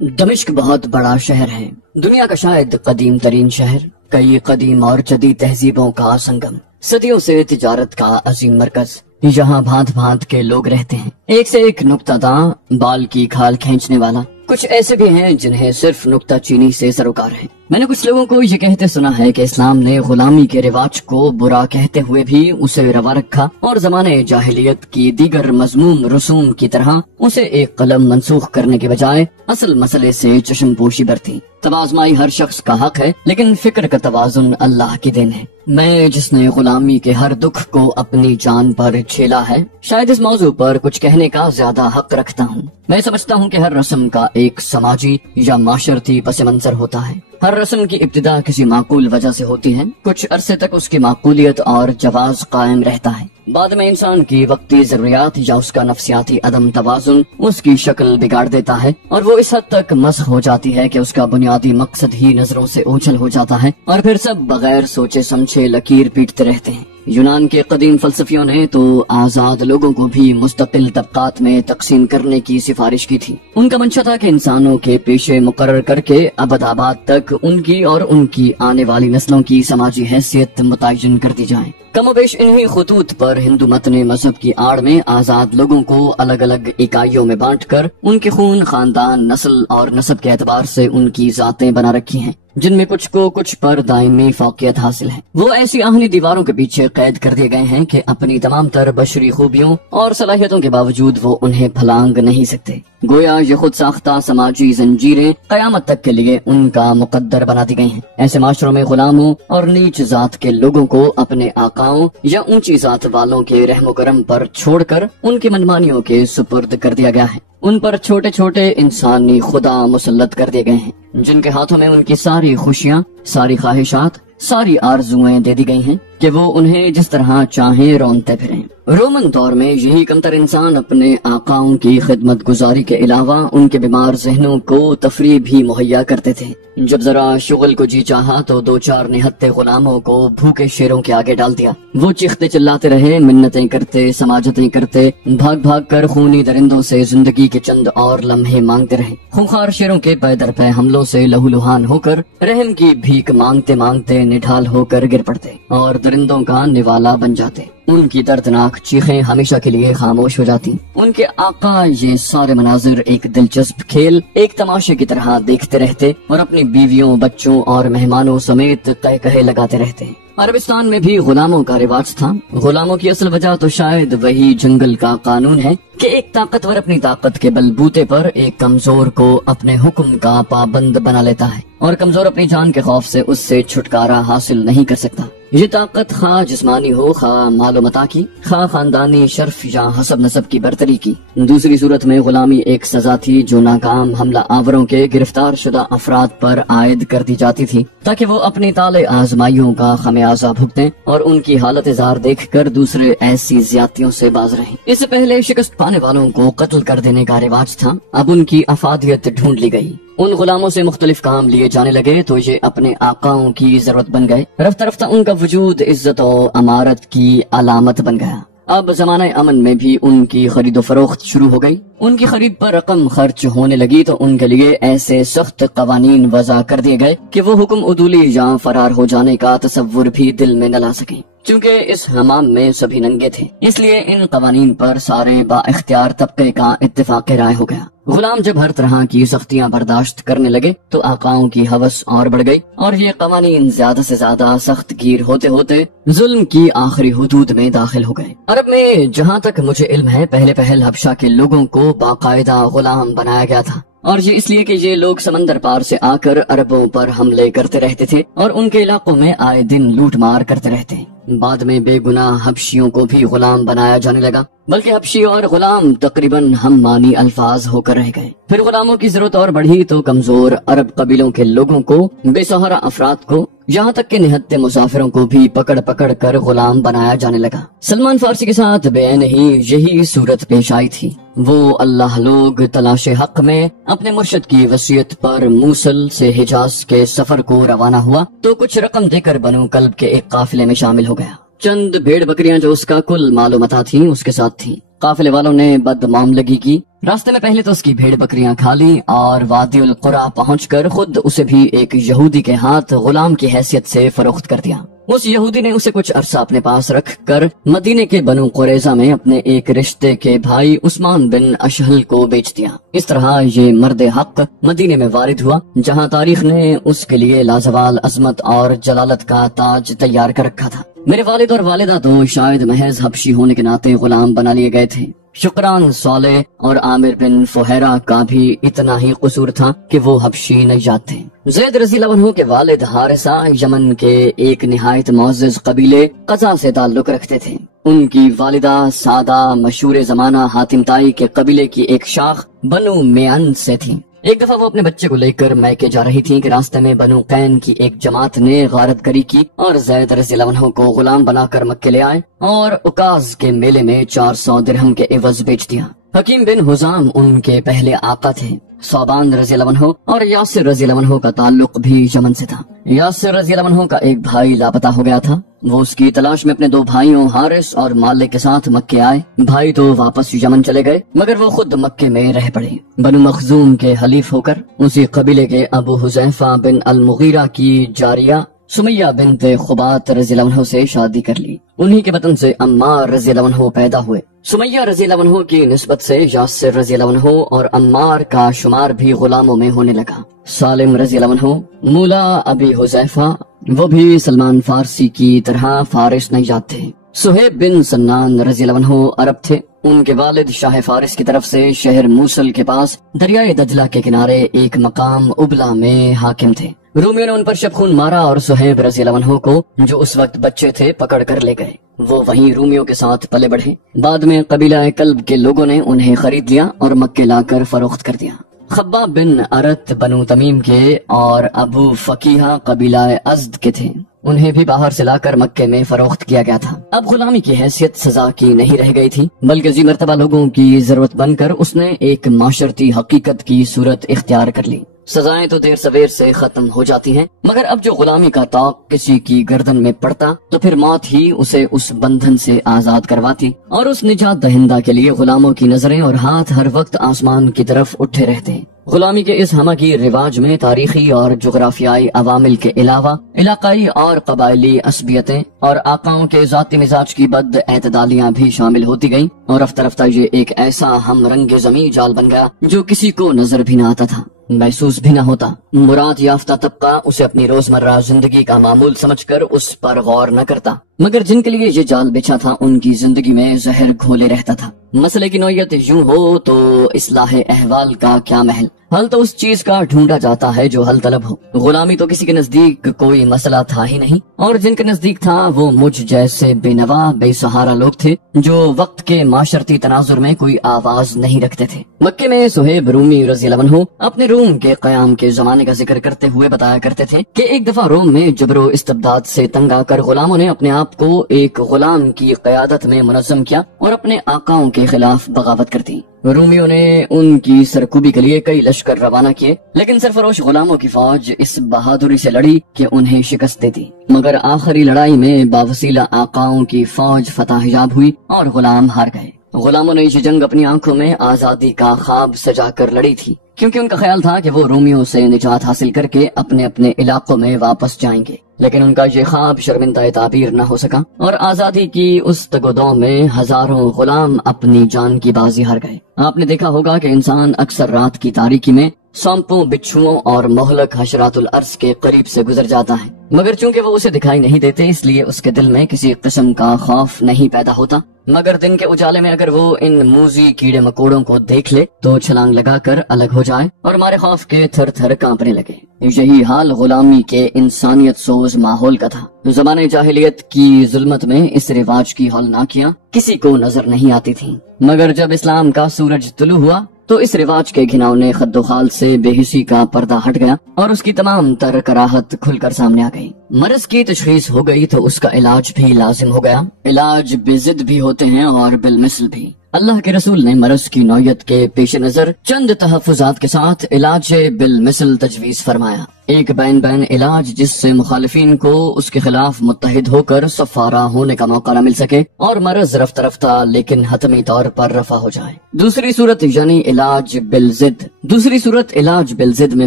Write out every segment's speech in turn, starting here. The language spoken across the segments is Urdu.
دمشق بہت بڑا شہر ہے، دنیا کا شاید قدیم ترین شہر، کئی قدیم اور جدید تہذیبوں کا سنگم، صدیوں سے تجارت کا عظیم مرکز۔ یہاں بھانت بھانت کے لوگ رہتے ہیں، ایک سے ایک نکتہ داں، بال کی کھال کھینچنے والا۔ کچھ ایسے بھی ہیں جنہیں صرف نکتہ چینی سے سروکار ہے۔ میں نے کچھ لوگوں کو یہ کہتے سنا ہے کہ اسلام نے غلامی کے رواج کو برا کہتے ہوئے بھی اسے روا رکھا، اور زمانے جاہلیت کی دیگر مذموم رسوم کی طرح اسے ایک قلم منسوخ کرنے کے بجائے اصل مسئلے سے چشم پوشی برتی۔ توازمائی ہر شخص کا حق ہے، لیکن فکر کا توازن اللہ کی دین ہے۔ میں جس نے غلامی کے ہر دکھ کو اپنی جان پر جھیلا ہے، شاید اس موضوع پر کچھ کہنے کا زیادہ حق رکھتا ہوں۔ میں سمجھتا ہوں کہ ہر رسم کا ایک سماجی یا معاشرتی پس منظر ہوتا ہے۔ ہر رسم کی ابتدا کسی معقول وجہ سے ہوتی ہے، کچھ عرصے تک اس کی معقولیت اور جواز قائم رہتا ہے، بعد میں انسان کی وقتی ضروریات یا اس کا نفسیاتی عدم توازن اس کی شکل بگاڑ دیتا ہے، اور وہ اس حد تک مسخ ہو جاتی ہے کہ اس کا بنیادی مقصد ہی نظروں سے اوجھل ہو جاتا ہے، اور پھر سب بغیر سوچے سمجھے لکیر پیٹتے رہتے ہیں۔ یونان کے قدیم فلسفیوں نے تو آزاد لوگوں کو بھی مستقل طبقات میں تقسیم کرنے کی سفارش کی تھی۔ ان کا منشا تھا کہ انسانوں کے پیشے مقرر کر کے ابد آباد تک ان کی اور ان کی آنے والی نسلوں کی سماجی حیثیت متعین کر دی جائے۔ کم و بیش انہی خطوط پر ہندو مت نے مذہب کی آڑ میں آزاد لوگوں کو الگ الگ اکائیوں میں بانٹ کر ان کے خون، خاندان، نسل اور نسب کے اعتبار سے ان کی ذاتیں بنا رکھی ہیں، جن میں کچھ کو کچھ پر دائمی فوقیت حاصل ہے۔ وہ ایسی آہنی دیواروں کے پیچھے قید کر دیے گئے ہیں کہ اپنی تمام تر بشری خوبیوں اور صلاحیتوں کے باوجود وہ انہیں پھلانگ نہیں سکتے۔ گویا یہ خود ساختہ سماجی زنجیریں قیامت تک کے لیے ان کا مقدر بنا دی گئی ہیں۔ ایسے معاشروں میں غلاموں اور نیچ ذات کے لوگوں کو اپنے آقاؤں یا اونچی ذات والوں کے رحم و کرم پر چھوڑ کر ان کی منمانیوں کے سپرد کر دیا گیا ہے۔ ان پر چھوٹے چھوٹے انسانی خدا مسلط کر دیے گئے ہیں، جن کے ہاتھوں میں ان کی ساری خوشیاں، ساری خواہشات، ساری آرزویں دے دی گئی ہیں کہ وہ انہیں جس طرح چاہیں رونتے پھریں۔ رومن دور میں یہی کمتر انسان اپنے آقاؤں کی خدمت گزاری کے علاوہ ان کے بیمار ذہنوں کو تفریح بھی مہیا کرتے تھے۔ جب ذرا شغل کو جی چاہا تو دو چار نہتے غلاموں کو بھوکے شیروں کے آگے ڈال دیا۔ وہ چیختے چلاتے رہے، منتیں کرتے، سماجتیں کرتے، بھاگ بھاگ کر خونی درندوں سے زندگی کے چند اور لمحے مانگتے رہے۔ خونخوار شیروں کے پے در پے حملوں سے لہولہان ہو کر رحم کی بھیک مانگتے مانگتے نڈھال ہو کر گر پڑتے اور درندوں کا نوالا بن جاتے۔ ان کی دردناک چیخیں ہمیشہ کے لیے خاموش ہو جاتی۔ ان کے آقا یہ سارے مناظر ایک دلچسپ کھیل، ایک تماشے کی طرح دیکھتے رہتے اور اپنی بیویوں، بچوں اور مہمانوں سمیت قہقہے لگاتے رہتے۔ عربستان میں بھی غلاموں کا رواج تھا۔ غلاموں کی اصل وجہ تو شاید وہی جنگل کا قانون ہے کہ ایک طاقتور اپنی طاقت کے بلبوتے پر ایک کمزور کو اپنے حکم کا پابند بنا لیتا ہے، اور کمزور اپنی جان کے خوف سے اس سے چھٹکارا حاصل نہیں کر سکتا۔ یہ طاقت خواہ جسمانی ہو، خواہ مال و متاع کی، خواہ خاندانی شرف یا حسب نسب کی برتری کی۔ دوسری صورت میں غلامی ایک سزا تھی جو ناکام حملہ آوروں کے گرفتار شدہ افراد پر عائد کر دی جاتی تھی، تاکہ وہ اپنی طالع آزمائیوں کا خمیازہ بھگتیں اور ان کی حالت زار دیکھ کر دوسرے ایسی زیادتیوں سے باز رہیں۔ اس سے پہلے شکست پانے والوں کو قتل کر دینے کا رواج تھا، اب ان کی افادیت ڈھونڈ لی گئی۔ ان غلاموں سے مختلف کام لیے جانے لگے تو یہ اپنے آقاؤں کی ضرورت بن گئے۔ رفتہ رفتہ ان کا وجود عزت و امارت کی علامت بن گیا۔ اب زمانہ امن میں بھی ان کی خرید و فروخت شروع ہو گئی۔ ان کی خرید پر رقم خرچ ہونے لگی تو ان کے لیے ایسے سخت قوانین وضع کر دیے گئے کہ وہ حکم عدولی یا فرار ہو جانے کا تصور بھی دل میں نہ لا سکیں۔ چونکہ اس حمام میں سبھی ننگے تھے، اس لیے ان قوانین پر سارے با اختیار طبقے کا اتفاق رائے ہو گیا۔ غلام جب ہر طرح کی سختیاں برداشت کرنے لگے تو آقاؤں کی ہوس اور بڑھ گئی، اور یہ قوانین زیادہ سے زیادہ سخت گیر ہوتے ہوتے ظلم کی آخری حدود میں داخل ہو گئے۔ عرب میں جہاں تک مجھے علم ہے پہلے پہل حبشہ کے لوگوں کو باقاعدہ غلام بنایا گیا تھا، اور یہ اس لیے کہ یہ لوگ سمندر پار سے آ کر عربوں پر حملے کرتے رہتے تھے اور ان کے علاقوں میں آئے دن لوٹ مار کرتے رہتے۔ بعد میں بے گناہ حبشیوں کو بھی غلام بنایا جانے لگا، بلکہ حبشی اور غلام تقریباً ہم معنی الفاظ ہو کر رہ گئے۔ پھر غلاموں کی ضرورت اور بڑھی تو کمزور عرب قبیلوں کے لوگوں کو، بے سہارا افراد کو، یہاں تک کہ نہتے مسافروں کو بھی پکڑ پکڑ کر غلام بنایا جانے لگا۔ سلمان فارسی کے ساتھ بے عین ہی یہی صورت پیش آئی تھی۔ وہ اللہ لوگ تلاش حق میں اپنے مرشد کی وصیت پر موصل سے حجاز کے سفر کو روانہ ہوا تو کچھ رقم دے کر بنو کلب کے ایک قافلے میں شامل ہو گیا۔ چند بھیڑ بکریاں جو اس کا کل مال و متاع تھیں اس کے ساتھ تھیں۔ قافلے والوں نے بد معاملگی کی، راستے میں پہلے تو اس کی بھیڑ بکریاں کھا لی اور وادی القرا پہنچ کر خود اسے بھی ایک یہودی کے ہاتھ غلام کی حیثیت سے فروخت کر دیا۔ اس یہودی نے اسے کچھ عرصہ اپنے پاس رکھ کر مدینے کے بنو قریظہ میں اپنے ایک رشتے کے بھائی عثمان بن اشہل کو بیچ دیا۔ اس طرح یہ مرد حق مدینے میں وارد ہوا، جہاں تاریخ نے اس کے لیے لازوال عظمت اور جلالت کا تاج تیار کر رکھا تھا۔ میرے والد اور والدہ تو شاید محض حبشی ہونے کے ناطے غلام بنا لیے گئے تھے۔ شکران صالح اور عامر بن فہیرہ کا بھی اتنا ہی قصور تھا کہ وہ حبشی نژاد تھے۔ زید رضی اللہ عنہ کے والد حارثہ یمن کے ایک نہایت معزز قبیلے قزا سے تعلق رکھتے تھے۔ ان کی والدہ سادہ مشہور زمانہ حاتم طائی کے قبیلے کی ایک شاخ بنو میعن سے تھی۔ ایک دفعہ وہ اپنے بچے کو لے کر میکے جا رہی تھی کہ راستے میں بنو قین کی ایک جماعت نے غارت گری کی اور زید رضی اللہ عنہ کو غلام بنا کر مکے لے آئے اور عکاظ کے میلے میں 400 درہم کے عوض بیچ دیا۔ حکیم بن حزام ان کے پہلے آقا تھے۔ صوبان رضی اللہ عنہ اور یاسر رضی اللہ عنہ کا تعلق بھی یمن سے تھا۔ یاسر رضی اللہ عنہ کا ایک بھائی لاپتہ ہو گیا تھا۔ وہ اس کی تلاش میں اپنے دو بھائیوں حارث اور مالک کے ساتھ مکے آئے۔ بھائی تو واپس یمن چلے گئے مگر وہ خود مکے میں رہ پڑے۔ بنو مخزوم کے حلیف ہو کر اسی قبیلے کے ابو حذیفہ بن المغیرہ کی جاریہ سمیہ بنت خبات رضی اللہ عنہ سے شادی کر لی۔ انہی کے بطن سے عمار رضی اللہ عنہ پیدا ہوئے۔ سمیہ رضی اللہ عنہ کی نسبت سے یاسر رضی اللہ عنہ اور عمار کا شمار بھی غلاموں میں ہونے لگا۔ سالم رضی اللہ عنہ مولا ابی حذیفہ، وہ بھی سلمان فارسی کی طرح فارس نژاد تھے۔ سہیب بن سنان رضی اللہ عنہ عرب تھے۔ ان کے والد شاہ فارس کی طرف سے شہر موصل کے پاس دریائے دجلہ کے کنارے ایک مقام ابلا میں حاکم تھے۔ رومیوں نے ان پر شب خون مارا اور سہیب رضی اللہ عنہ کو، جو اس وقت بچے تھے، پکڑ کر لے گئے۔ وہ وہیں رومیوں کے ساتھ پلے بڑھے۔ بعد میں قبیلہ کلب کے لوگوں نے انہیں خرید لیا اور مکے لا کر فروخت کر دیا۔ خباب بن ارت بنو تمیم کے اور ابو فقیہ قبیلہ ازد کے تھے۔ انہیں بھی باہر سے لا کر مکے میں فروخت کیا گیا تھا۔ اب غلامی کی حیثیت سزا کی نہیں رہ گئی تھی بلکہ ذی مرتبہ لوگوں کی ضرورت بن کر اس نے ایک معاشرتی حقیقت کی صورت اختیار کر لی۔ سزائیں تو دیر سویر سے ختم ہو جاتی ہیں مگر اب جو غلامی کا طاق کسی کی گردن میں پڑتا تو پھر موت ہی اسے اس بندھن سے آزاد کرواتی، اور اس نجات دہندہ کے لیے غلاموں کی نظریں اور ہاتھ ہر وقت آسمان کی طرف اٹھے رہتے۔ غلامی کے اس ہمگیر رواج میں تاریخی اور جغرافیائی عوامل کے علاوہ علاقائی اور قبائلی عصبیتیں اور آقاؤں کے ذاتی مزاج کی بد اعتدالیاں بھی شامل ہوتی گئیں، اور رفتہ رفتہ یہ ایک ایسا ہم رنگ زمیں جال بن گیا جو کسی کو نظر بھی نہ آتا تھا، محسوس بھی نہ ہوتا۔ مراد یافتہ طبقہ اسے اپنی روزمرہ زندگی کا معمول سمجھ کر اس پر غور نہ کرتا، مگر جن کے لیے یہ جال بچھا تھا ان کی زندگی میں زہر گھولے رہتا تھا۔ مسئلے کی نوعیت یوں ہو تو اصلاح احوال کا کیا محل؟ حل تو اس چیز کا ڈھونڈا جاتا ہے جو حل طلب ہو۔ غلامی تو کسی کے نزدیک کوئی مسئلہ تھا ہی نہیں، اور جن کے نزدیک تھا وہ مجھ جیسے بے نوا بے سہارا لوگ تھے جو وقت کے معاشرتی تناظر میں کوئی آواز نہیں رکھتے تھے۔ مکے میں سہیب رومی رضی اللہ عنہ اپنے روم کے قیام کے زمانے کا ذکر کرتے ہوئے بتایا کرتے تھے کہ ایک دفعہ روم میں جبر و استبداد سے تنگ آ کر غلاموں نے اپنے آپ کو ایک غلام کی قیادت میں منظم کیا اور اپنے آقاؤں کے خلاف بغاوت کر دی۔ رومیوں نے ان کی سرکوبی کے لیے کئی لشکر روانہ کیے، لیکن سرفروش غلاموں کی فوج اس بہادری سے لڑی کہ انہیں شکست دے دی، مگر آخری لڑائی میں باوسیلہ آقاؤں کی فوج فتح یاب ہوئی اور غلام ہار گئے۔ غلاموں نے یہ جنگ اپنی آنکھوں میں آزادی کا خواب سجا کر لڑی تھی، کیونکہ ان کا خیال تھا کہ وہ رومیوں سے نجات حاصل کر کے اپنے اپنے علاقوں میں واپس جائیں گے، لیکن ان کا یہ خواب شرمندہ تعبیر نہ ہو سکا، اور آزادی کی اس تگودو میں ہزاروں غلام اپنی جان کی بازی ہار گئے۔ آپ نے دیکھا ہوگا کہ انسان اکثر رات کی تاریکی میں سانپوں، بچھوؤں اور مہلک حشرات الارض کے قریب سے گزر جاتا ہے، مگر چونکہ وہ اسے دکھائی نہیں دیتے اس لیے اس کے دل میں کسی قسم کا خوف نہیں پیدا ہوتا، مگر دن کے اجالے میں اگر وہ ان موذی کیڑے مکوڑوں کو دیکھ لے تو چھلانگ لگا کر الگ ہو جائے اور ہمارے خوف کے تھر تھر کانپنے لگے۔ یہی حال غلامی کے انسانیت سوز ماحول کا تھا۔ زمانے جاہلیت کی ظلمت میں اس رواج کی ہولناکیاں کسی کو نظر نہیں آتی تھیں، مگر جب اسلام کا سورج طلوع ہوا تو اس رواج کے گھناؤنے خد و خال سے بے حسی کا پردہ ہٹ گیا اور اس کی تمام تر کراہت کھل کر سامنے آ گئی۔ مرض کی تشخیص ہو گئی تو اس کا علاج بھی لازم ہو گیا۔ علاج بے ضد بھی ہوتے ہیں اور بالمثل بھی۔ اللہ کے رسول نے مرض کی نوعیت کے پیش نظر چند تحفظات کے ساتھ علاج بالمثل تجویز فرمایا۔ ایک بین علاج جس سے مخالفین کو اس کے خلاف متحد ہو کر صفارہ ہونے کا موقع نہ مل سکے اور مرض رفتہ رفتہ لیکن حتمی طور پر رفع ہو جائے۔ دوسری صورت یعنی علاج بالضد میں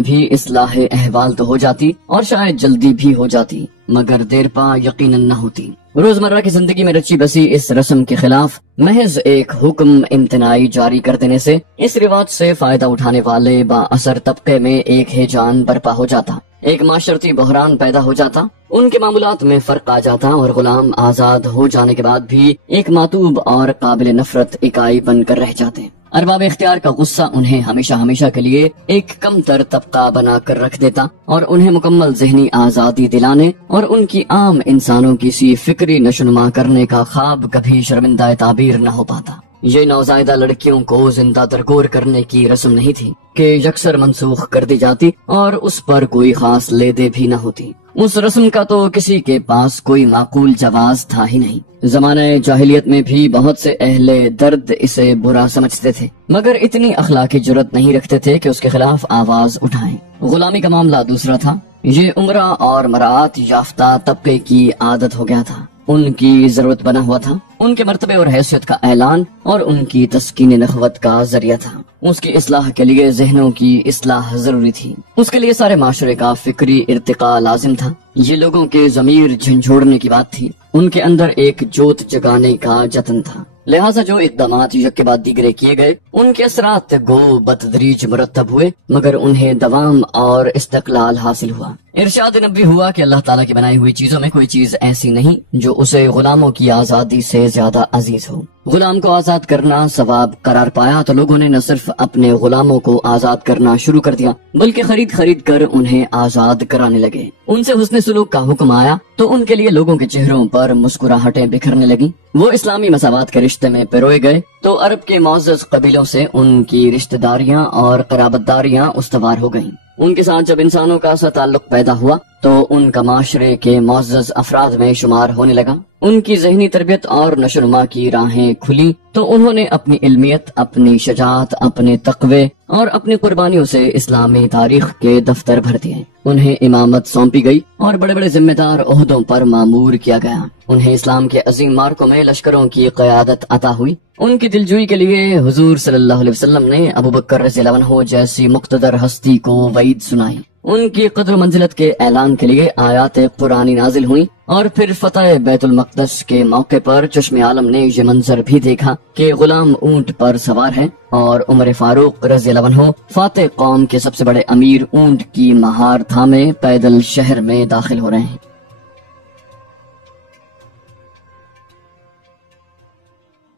بھی اصلاح احوال تو ہو جاتی اور شاید جلدی بھی ہو جاتی، مگر دیر پا یقیناً نہ ہوتی۔ روزمرہ کی زندگی میں رچی بسی اس رسم کے خلاف محض ایک حکم امتناعی جاری کر دینے سے اس رواج سے فائدہ اٹھانے والے با اثر طبقے میں ایک ہیجان برپا ہو جاتا، ایک معاشرتی بحران پیدا ہو جاتا، ان کے معمولات میں فرق آ جاتا اور غلام آزاد ہو جانے کے بعد بھی ایک ماتوب اور قابل نفرت اکائی بن کر رہ جاتے۔ ارباب اختیار کا غصہ انہیں ہمیشہ کے لیے ایک کم تر طبقہ بنا کر رکھ دیتا اور انہیں مکمل ذہنی آزادی دلانے اور ان کی عام انسانوں کی سی فکری نشوونما کرنے کا خواب کبھی شرمندہ تعبیر نہ ہو پاتا۔ یہ نوزائیدہ لڑکیوں کو زندہ درگور کرنے کی رسم نہیں تھی کہ یکسر منسوخ کر دی جاتی اور اس پر کوئی خاص لیدے بھی نہ ہوتی۔ اس رسم کا تو کسی کے پاس کوئی معقول جواز تھا ہی نہیں۔ زمانہ جاہلیت میں بھی بہت سے اہل درد اسے برا سمجھتے تھے، مگر اتنی اخلاقی جرت نہیں رکھتے تھے کہ اس کے خلاف آواز اٹھائیں۔ غلامی کا معاملہ دوسرا تھا۔ یہ عمرہ اور مراعات یافتہ طبقے کی عادت ہو گیا تھا، ان کی ضرورت بنا ہوا تھا، ان کے مرتبے اور حیثیت کا اعلان اور ان کی تسکین نخوت کا ذریعہ تھا۔ اس کی اصلاح کے لیے ذہنوں کی اصلاح ضروری تھی، اس کے لیے سارے معاشرے کا فکری ارتقاء لازم تھا۔ یہ لوگوں کے ضمیر جھنجھوڑنے کی بات تھی، ان کے اندر ایک جوت جگانے کا جتن تھا۔ لہٰذا جو اقدامات یک کے بعد دیگرے کیے گئے ان کے اثرات گو بتدریج مرتب ہوئے، مگر انہیں دوام اور استقلال حاصل ہوا۔ ارشاد نبوی ہوا کہ اللہ تعالیٰ کی بنائی ہوئی چیزوں میں کوئی چیز ایسی نہیں جو اسے غلاموں کی آزادی سے زیادہ عزیز ہو۔ غلام کو آزاد کرنا ثواب قرار پایا تو لوگوں نے نہ صرف اپنے غلاموں کو آزاد کرنا شروع کر دیا بلکہ خرید کر انہیں آزاد کرانے لگے۔ ان سے حسن سلوک کا حکم آیا تو ان کے لیے لوگوں کے چہروں پر مسکراہٹیں بکھرنے لگیں۔ وہ اسلامی مساوات کے رشتے میں پروئے گئے تو عرب کے معزز قبیلوں سے ان کی رشتہ داریاں اور قرابت داریاں استوار ہو گئیں۔ ان کے ساتھ جب انسانوں کا ایسا تعلق پیدا ہوا تو ان کا معاشرے کے معزز افراد میں شمار ہونے لگا۔ ان کی ذہنی تربیت اور نشوونما کی راہیں کھلی تو انہوں نے اپنی علمیت، اپنی شجاعت، اپنے تقوی اور اپنی قربانیوں سے اسلامی تاریخ کے دفتر بھر دیے۔ انہیں امامت سونپی گئی اور بڑے بڑے ذمہ دار عہدوں پر مامور کیا گیا۔ انہیں اسلام کے عظیم مارکوں میں لشکروں کی قیادت عطا ہوئی۔ ان کی دلجوئی کے لیے حضور صلی اللہ علیہ وسلم نے ابوبکر رضی اللہ عنہ جیسی مقتدر ہستی کو وعید سنائی۔ ان کی قدر و منزلت کے اعلان کے لیے آیات قرآنی نازل ہوئی اور پھر فتح بیت المقدس کے موقع پر چشم عالم نے یہ منظر بھی دیکھا کہ غلام اونٹ پر سوار ہے اور عمر فاروق رضی اللہ عنہ فاتح قوم کے سب سے بڑے امیر اونٹ کی مہار تھامے پیدل شہر میں داخل ہو رہے ہیں۔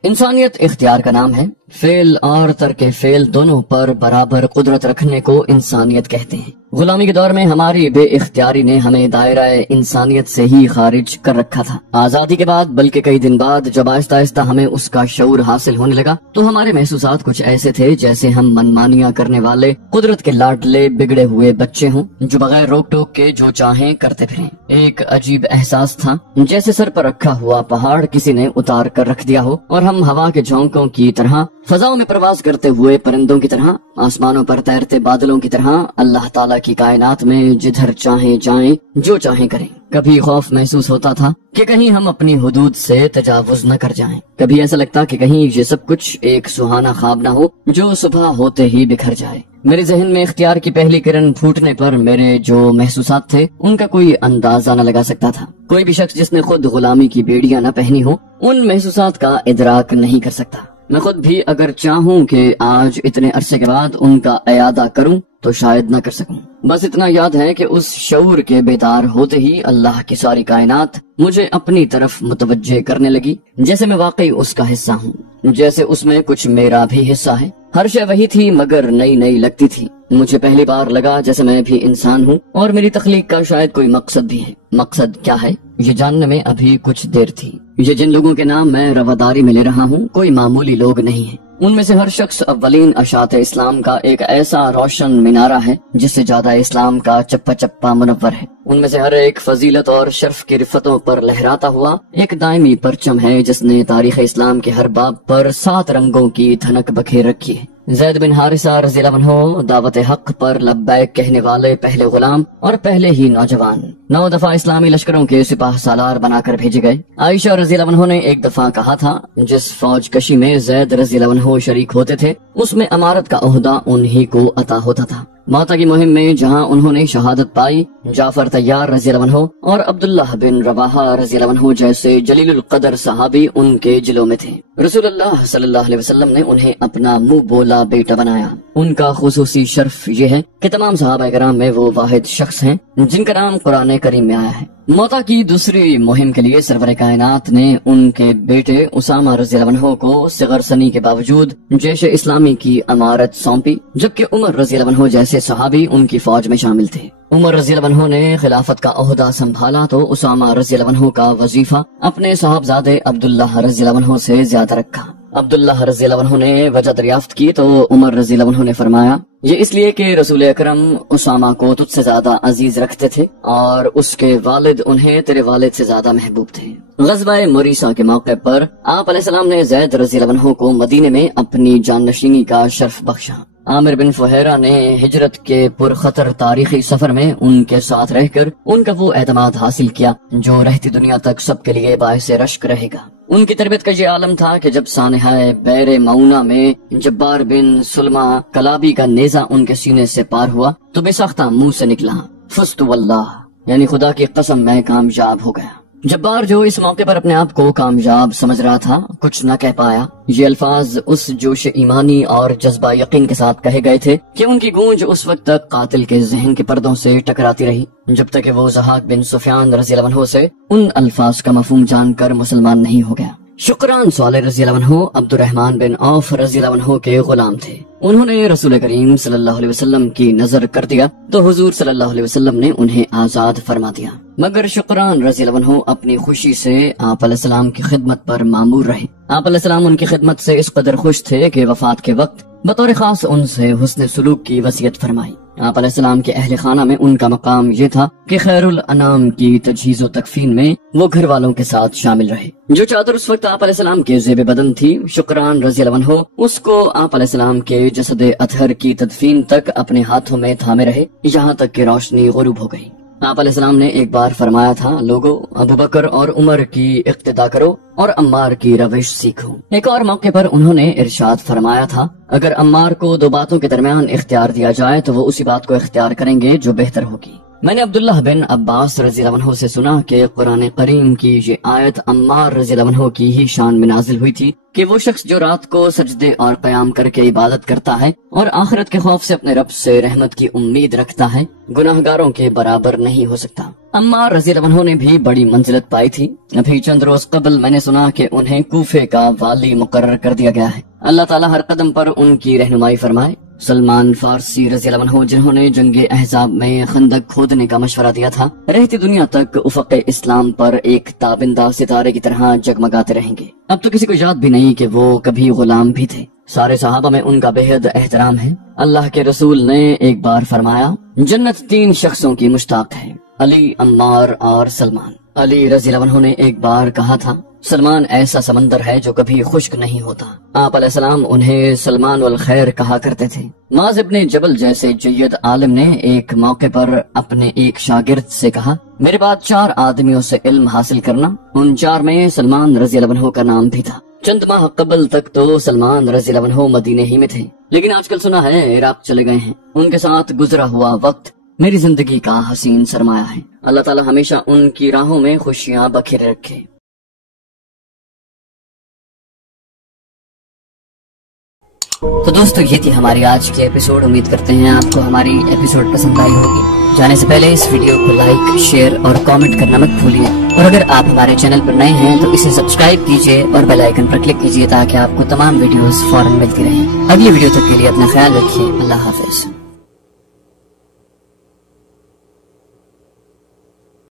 انسانیت اختیار کا نام ہے۔ فعل اور ترک فعل دونوں پر برابر قدرت رکھنے کو انسانیت کہتے ہیں۔ غلامی کے دور میں ہماری بے اختیاری نے ہمیں دائرہ انسانیت سے ہی خارج کر رکھا تھا۔ آزادی کے بعد بلکہ کئی دن بعد جب آہستہ آہستہ ہمیں اس کا شعور حاصل ہونے لگا تو ہمارے محسوسات کچھ ایسے تھے جیسے ہم منمانیاں کرنے والے قدرت کے لاڈلے بگڑے ہوئے بچے ہوں جو بغیر روک ٹوک کے جو چاہیں کرتے پھریں۔ ایک عجیب احساس تھا جیسے سر پر رکھا ہوا پہاڑ کسی نے اتار کر رکھ دیا ہو اور ہم ہوا کے جھونکوں کی طرح، فضاؤں میں پرواز کرتے ہوئے پرندوں کی طرح، آسمانوں پر تیرتے بادلوں کی طرح اللہ تعالیٰ کی کائنات میں جدھر چاہیں جائیں، جو چاہیں کریں۔ کبھی خوف محسوس ہوتا تھا کہ کہیں ہم اپنی حدود سے تجاوز نہ کر جائیں، کبھی ایسا لگتا کہ کہیں یہ سب کچھ ایک سہانا خواب نہ ہو جو صبح ہوتے ہی بکھر جائے۔ میرے ذہن میں اختیار کی پہلی کرن پھوٹنے پر میرے جو محسوسات تھے ان کا کوئی اندازہ نہ لگا سکتا تھا۔ کوئی بھی شخص جس نے خود غلامی کی بیڑیاں نہ پہنی ہو ان محسوسات کا ادراک نہیں کر سکتا۔ میں خود بھی اگر چاہوں کہ آج اتنے عرصے کے بعد ان کا اعادہ کروں تو شاید نہ کر سکوں۔ بس اتنا یاد ہے کہ اس شعور کے بیدار ہوتے ہی اللہ کی ساری کائنات مجھے اپنی طرف متوجہ کرنے لگی، جیسے میں واقعی اس کا حصہ ہوں، جیسے اس میں کچھ میرا بھی حصہ ہے۔ ہر شے وہی تھی مگر نئی نئی لگتی تھی۔ مجھے پہلی بار لگا جیسے میں بھی انسان ہوں اور میری تخلیق کا شاید کوئی مقصد بھی ہے۔ مقصد کیا ہے یہ جاننے میں ابھی کچھ دیر تھی۔ یہ جن لوگوں کے نام میں رواداری میں لے رہا ہوں کوئی معمولی لوگ نہیں ہیں۔ ان میں سے ہر شخص اولین اشاعت اسلام کا ایک ایسا روشن مینارہ ہے جس سے زیادہ اسلام کا چپا چپا منور ہے۔ ان میں سے ہر ایک فضیلت اور شرف کی رفتوں پر لہراتا ہوا ایک دائمی پرچم ہے جس نے تاریخ اسلام کے ہر باب پر 7 رنگوں کی دھنک بکھیر رکھی ہے۔ زید بن حارثہ رضی اللہ عنہ دعوت حق پر لبیک کہنے والے پہلے غلام اور پہلے ہی نوجوان 9 دفعہ اسلامی لشکروں کے سپاہ سالار بنا کر بھیجے گئے۔ عائشہ رضی اللہ عنہ نے ایک دفعہ کہا تھا جس فوج کشی میں زید رضی اللہ عنہ شریک ہوتے تھے اس میں امارت کا عہدہ انہی کو عطا ہوتا تھا۔ موتا کی مہم میں جہاں انہوں نے شہادت پائی، جعفر طیار رضی اللہ عنہ اور عبداللہ بن رواحہ رضی اللہ عنہ جیسے جلیل القدر صحابی ان کے جلوں میں تھے۔ رسول اللہ صلی اللہ علیہ وسلم نے انہیں اپنا منہ بولا بیٹا بنایا۔ ان کا خصوصی شرف یہ ہے کہ تمام صحابہ کرام میں وہ واحد شخص ہیں جن کا نام قرآن کریم میں آیا ہے۔ موتا کی دوسری مہم کے لیے سرور کائنات نے ان کے بیٹے اسامہ رضی اللہ عنہ کو صغر سنی کے باوجود جیش اسلامی کی امارت سونپی، جبکہ عمر رضی اللہ عنہ جیسے صحابی ان کی فوج میں شامل تھے۔ عمر رضی اللہ عنہ نے خلافت کا عہدہ سنبھالا تو اسامہ رضی اللہ عنہ کا وظیفہ اپنے صاحبزادے عبداللہ رضی اللہ عنہ سے زیادہ رکھا۔ عبداللہ رضی اللہ عنہ نے وجہ دریافت کی تو عمر رضی اللہ عنہ نے فرمایا یہ اس لیے کہ رسول اکرم اسامہ کو تجھ سے زیادہ عزیز رکھتے تھے اور اس کے والد انہیں تیرے والد سے زیادہ محبوب تھے۔ غزوہ مریسا کے موقع پر آپ علیہ السلام نے زید رضی اللہ عنہ کو مدینے میں اپنی جانشینی کا شرف بخشا۔ عامر بن فہیرہ نے ہجرت کے پرخطر تاریخی سفر میں ان کے ساتھ رہ کر ان کا وہ اعتماد حاصل کیا جو رہتی دنیا تک سب کے لیے باعث رشک رہے گا۔ ان کی تربیت کا یہ عالم تھا کہ جب سانحہ بیر معونہ میں جبار بن سلمہ کلابی کا نیزہ ان کے سینے سے پار ہوا تو بے ساختہ منہ سے نکلا فزت واللہ، یعنی خدا کی قسم میں کامیاب ہو گیا۔ جبار جو اس موقع پر اپنے آپ کو کامیاب سمجھ رہا تھا کچھ نہ کہہ پایا۔ یہ الفاظ اس جوش ایمانی اور جذبہ یقین کے ساتھ کہے گئے تھے کہ ان کی گونج اس وقت تک قاتل کے ذہن کے پردوں سے ٹکراتی رہی جب تک کہ وہ ضحاک بن سفیان رضی اللہ عنہ سے ان الفاظ کا مفہوم جان کر مسلمان نہیں ہو گیا۔ شکران صالح رضی اللہ عنہ عبد الرحمن بن عوف رضی اللہ عنہ کے غلام تھے۔ انہوں نے رسول کریم صلی اللہ علیہ وسلم کی نظر کر دیا تو حضور صلی اللہ علیہ وسلم نے انہیں آزاد فرما دیا، مگر شکران رضی اللہ عنہ اپنی خوشی سے آپ علیہ السلام کی خدمت پر مامور رہے۔ آپ علیہ السلام ان کی خدمت سے اس قدر خوش تھے کہ وفات کے وقت بطور خاص ان سے حسن سلوک کی وصیت فرمائی۔ آپ علیہ السلام کے اہل خانہ میں ان کا مقام یہ تھا کہ خیر الانام کی تجہیز و تکفین میں وہ گھر والوں کے ساتھ شامل رہے۔ جو چادر اس وقت آپ علیہ السلام کے زیب بدن تھی، شکران رضی اللہ عنہ اس کو آپ علیہ السلام کے جسد اطہر کی تدفین تک اپنے ہاتھوں میں تھامے رہے یہاں تک کہ روشنی غروب ہو گئی۔ آپ علیہ السلام نے ایک بار فرمایا تھا لوگو ابو بکر اور عمر کی اقتدا کرو اور عمار کی روش سیکھو۔ ایک اور موقع پر انہوں نے ارشاد فرمایا تھا اگر عمار کو 2 باتوں کے درمیان اختیار دیا جائے تو وہ اسی بات کو اختیار کریں گے جو بہتر ہوگی۔ میں نے عبداللہ بن عباس رضی اللہ عنہ سے سنا کہ قرآن کریم کی یہ آیت عمار رضی اللہ عنہ کی ہی شان میں نازل ہوئی تھی کہ وہ شخص جو رات کو سجدے اور قیام کر کے عبادت کرتا ہے اور آخرت کے خوف سے اپنے رب سے رحمت کی امید رکھتا ہے گناہگاروں کے برابر نہیں ہو سکتا۔ عمار رضی اللہ عنہ نے بھی بڑی منزلت پائی تھی۔ ابھی چند روز قبل میں نے سنا کہ انہیں کوفے کا والی مقرر کر دیا گیا ہے۔ اللہ تعالیٰ ہر قدم پر ان کی رہنمائی فرمائے۔ سلمان فارسی رضی اللہ عنہ جنہوں نے جنگ احزاب میں خندق کھودنے کا مشورہ دیا تھا رہتی دنیا تک افق اسلام پر ایک تابندہ ستارے کی طرح جگمگاتے رہیں گے۔ اب تو کسی کو یاد بھی نہیں کہ وہ کبھی غلام بھی تھے۔ سارے صحابہ میں ان کا بےحد احترام ہے۔ اللہ کے رسول نے ایک بار فرمایا جنت 3 شخصوں کی مشتاق ہے، علی، عمار اور سلمان۔ علی رضی اللہ عنہ نے ایک بار کہا تھا سلمان ایسا سمندر ہے جو کبھی خشک نہیں ہوتا۔ آپ علیہ السلام انہیں سلمان والخیر کہا کرتے تھے۔ معاذ ابن جبل جیسے جید عالم نے ایک موقع پر اپنے ایک شاگرد سے کہا میرے بعد 4 آدمیوں سے علم حاصل کرنا۔ ان 4 میں سلمان رضی اللہ عنہ کا نام بھی تھا۔ چند ماہ قبل تک تو سلمان رضی اللہ عنہ مدینے ہی میں تھے، لیکن آج کل سنا ہے عراق چلے گئے ہیں۔ ان کے ساتھ گزرا ہوا وقت میری زندگی کا حسین سرمایہ ہے۔ اللہ تعالی ہمیشہ ان کی راہوں میں خوشیاں بکھیرے رکھے۔ تو دوستو یہ تھی ہماری آج کی ایپیسوڈ۔ امید کرتے ہیں آپ کو ہماری ایپیسوڈ پسند آئی ہوگی۔ جانے سے پہلے اس ویڈیو کو لائک، شیئر اور کامنٹ کرنا مت بھولیے، اور اگر آپ ہمارے چینل پر نئے ہیں تو اسے سبسکرائب کیجیے اور بیل آئیکن پر کلک کیجیے تاکہ آپ کو تمام ویڈیوز فوراً ملتی رہیں۔ اگلی ویڈیو تک کے لیے اپنا خیال رکھیے۔ اللہ حافظ۔